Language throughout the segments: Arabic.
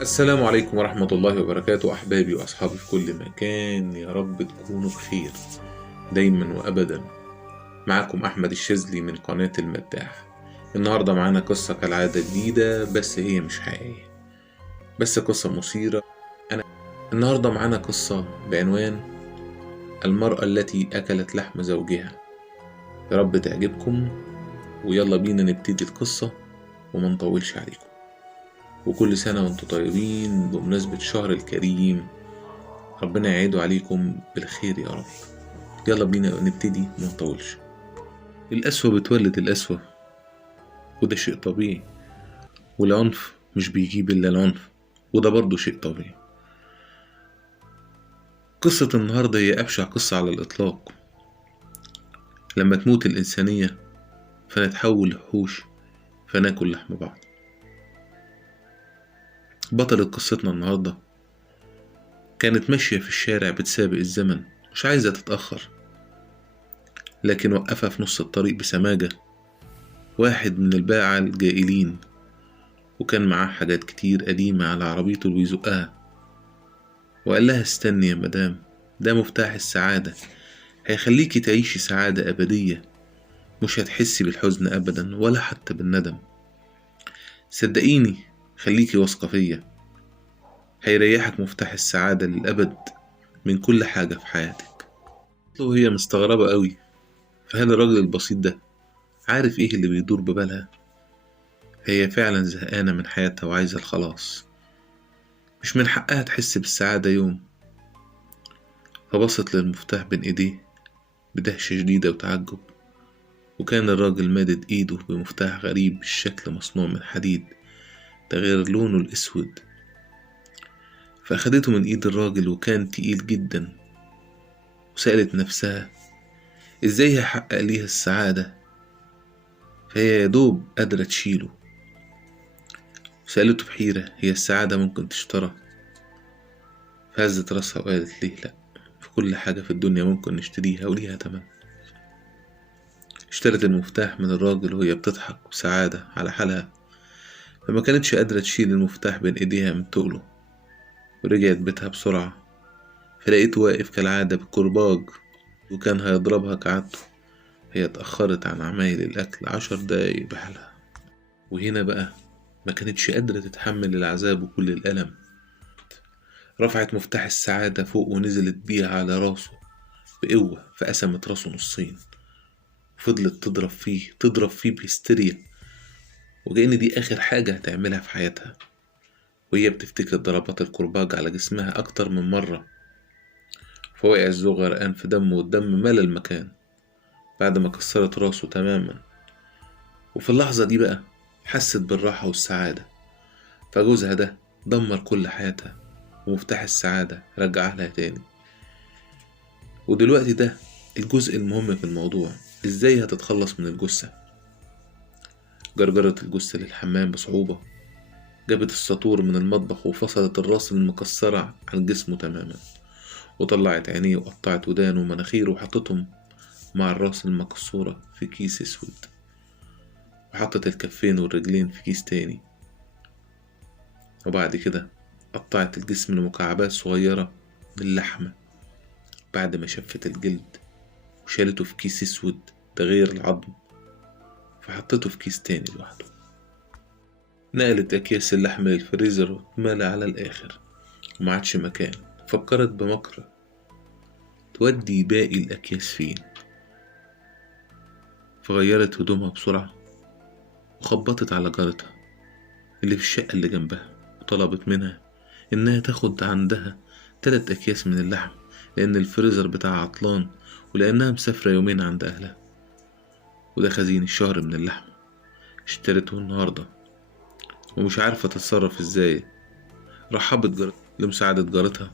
السلام عليكم ورحمة الله وبركاته أحبابي وأصحابي في كل مكان، يا رب تكونوا بخير دايما وأبدا. معكم أحمد الشاذلي من قناة المداح. النهاردة معانا قصة كالعادة جديدة، بس هي مش حقيقية، بس قصة مثيرة. أنا النهاردة معانا قصة بعنوان المرأة التي أكلت لحم زوجها. يا رب تعجبكم، ويلا بينا نبتدي القصة وما نطولش عليكم. وكل سنة وانتم طيبين بمناسبة شهر الكريم، ربنا يعيده عليكم بالخير يا رب. يلا بينا نبتدي ما نطولش. القسوة بتولد القسوة، وده شيء طبيعي، والعنف مش بيجيب إلا العنف، وده برضه شيء طبيعي. قصة النهاردة هي أبشع قصة على الإطلاق. لما تموت الإنسانية فنتحول لوحوش فناكل لحم بعض. بطلة قصتنا النهاردة كانت ماشية في الشارع بتسابق الزمن، مش عايزة تتأخر، لكن وقفها في نص الطريق بسماجة واحد من الباعة الجائلين، وكان معاه حاجات كتير قديمة على عربيته اللي بيزقها، وقال لها استني يا مدام، ده مفتاح السعادة، هيخليكي تعيشي سعادة أبدية، مش هتحسي بالحزن أبدا ولا حتى بالندم. صدقيني، خليكي واثقة فيا، هيريحك مفتاح السعادة للأبد من كل حاجة في حياتك. وهي مستغربة قوي، فهل الراجل البسيط ده عارف ايه اللي بيدور ببالها؟ هي فعلا زهقانة من حياتها وعايزة الخلاص، مش من حقها تحس بالسعادة يوم. فبصت للمفتاح بين ايديه بدهشة شديدة وتعجب، وكان الراجل مادد ايده بمفتاح غريب الشكل مصنوع من حديد، ده غير لونه الاسود. فاخدته من ايد الراجل وكان تقيل جدا، وسألت نفسها ازاي هيحقق ليها السعادة، فهي يدوب قادرة تشيله. وسألته بحيرة هي السعادة ممكن تشترى؟ فهزت راسها وقالت ليه لأ، في كل حاجة في الدنيا ممكن نشتريها وليها تمن. اشترت المفتاح من الراجل وهي بتضحك بسعادة على حالها، فما كانتش قادرة تشيل المفتاح بين ايديها من تقله. ورجعت بيتها بسرعة، فلقيته واقف كالعادة بالكرباج، وكان هيضربها كعادته. هي اتأخرت عن عمايل الأكل 10 دقايق بحالها. وهنا بقى ما كانتش قادرة تتحمل العذاب وكل الألم. رفعت مفتاح السعادة فوق ونزلت بيه على راسه بقوة، فقسمت راسه نصين. فضلت تضرب فيه بهستيريا، وكأن دي آخر حاجة هتعملها في حياتها. وهي بتفتكر ضربات الكرباج على جسمها أكتر من مرة، فوقع الزوج غرقان في دمه والدم ملا المكان بعد ما كسرت راسه تماما. وفي اللحظة دي بقى حست بالراحة والسعادة، فجوزها ده دمر كل حياتها، ومفتاح السعادة رجعها لها تاني. ودلوقتي ده الجزء المهم في الموضوع، ازاي هتتخلص من الجثة. جرجرت الجثة للحمام بصعوبة، جابت الساطور من المطبخ وفصلت الراس المكسرة عن جسمه تماما، وطلعت عينيه وقطعت ودانه ومناخيره وحطتهم مع الراس المكسورة في كيس اسود، وحطت الكفين والرجلين في كيس تاني. وبعد كده قطعت الجسم لمكعبات صغيرة من اللحمة بعد ما شفت الجلد، وشالته في كيس اسود ده غير العظم، فحطته في كيس تاني لوحده. نقلت أكياس اللحم للفريزر واتملى على الآخر، ومعادش مكان. فكرت بمكر تودي باقي الأكياس فين، فغيرت هدومها بسرعة وخبطت على جارتها اللي في الشقة اللي جنبها، وطلبت منها إنها تاخد عندها 3 أكياس من اللحم، لأن الفريزر بتاعها عطلان، ولأنها مسافرة يومين عند أهلها، وده خزين الشهر من اللحم اشترته النهاردة ومش عارفة تتصرف ازاي. رحبت جارتها لمساعدة جارتها،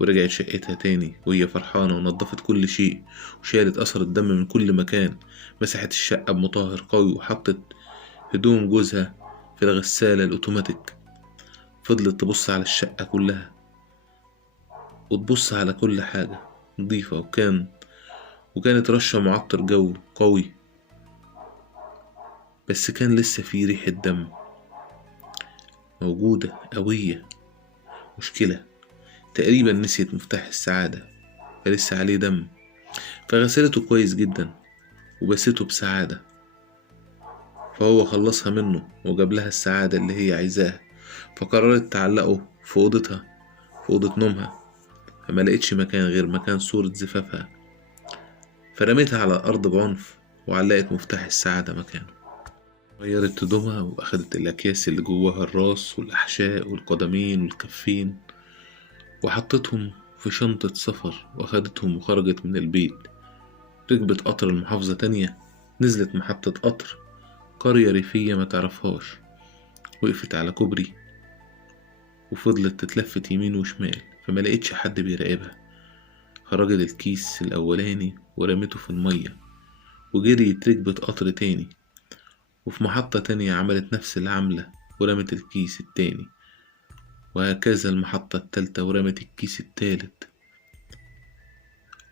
ورجعت شقتها تاني وهي فرحانة، ونظفت كل شيء وشالت أثر الدم من كل مكان. مسحت الشقة بمطهر قوي وحطت هدوم جوزها في الغسالة الأوتوماتيك. فضلت تبص على الشقة كلها وتبص على كل حاجة نظيفة، وكانت رشة معطر جو قوي، بس كان لسه فيه ريحة دم. موجودة قوية. مشكلة، تقريبا نسيت مفتاح السعادة، فلسه عليه دم. فغسلته كويس جدا وبسته بسعادة، فهو خلصها منه وجاب لها السعادة اللي هي عايزاها. فقررت تعلقه في أوضتها، في أوضة نومها، فما لقيتش مكان غير مكان صورة زفافها، فرميتها على الأرض بعنف وعلقت مفتاح السعادة مكانه. غيرت هدومها وأخدت الأكياس اللي جواها الراس والأحشاء والقدمين والكفين وحطتهم في شنطة سفر وأخدتهم وخرجت من البيت. ركبت قطر لمحافظة تانية، نزلت محطة قطر قرية ريفية ما تعرفهاش، وقفت على كوبري وفضلت تتلفت يمين وشمال فما لقيتش حد بيراقبها. خرجت الكيس الأولاني ورمته في المية وجريت ركبت قطر تاني، وفي محطة تانية عملت نفس العملة ورمت الكيس التاني، وهكذا المحطة التالتة ورمت الكيس التالت.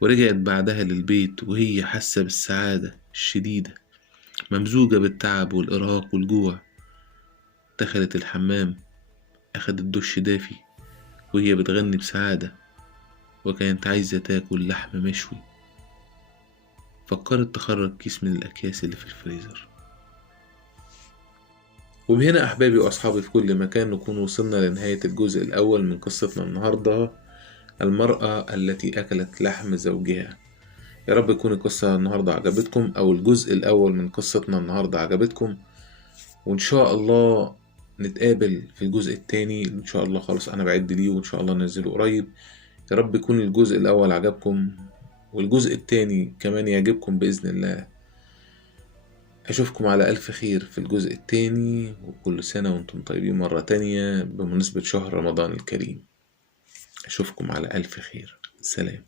ورجعت بعدها للبيت وهي حاسة بالسعادة الشديدة ممزوجة بالتعب والإرهاق والجوع. دخلت الحمام، أخدت دش دافي وهي بتغني بسعادة، وكانت عايزة تاكل لحم مشوي. فكرت تخرج كيس من الأكياس اللي في الفريزر. وبهنا أحبابي وأصحابي في كل مكان نكون وصلنا لنهاية الجزء الأول من قصتنا النهاردة، المرأة التي أكلت لحم زوجها. يا رب يكون القصة النهاردة عجبتكم، أو الجزء الأول من قصتنا النهاردة عجبتكم، وإن شاء الله نتقابل في الجزء التاني إن شاء الله. خلاص أنا بعد ليه وإن شاء الله ننزله قريب. يا رب يكون الجزء الأول عجبكم والجزء التاني كمان يعجبكم بإذن الله. أشوفكم على ألف خير في الجزء التاني، وكل سنة وانتم طيبين مرة تانية بمناسبة شهر رمضان الكريم. أشوفكم على ألف خير. سلام.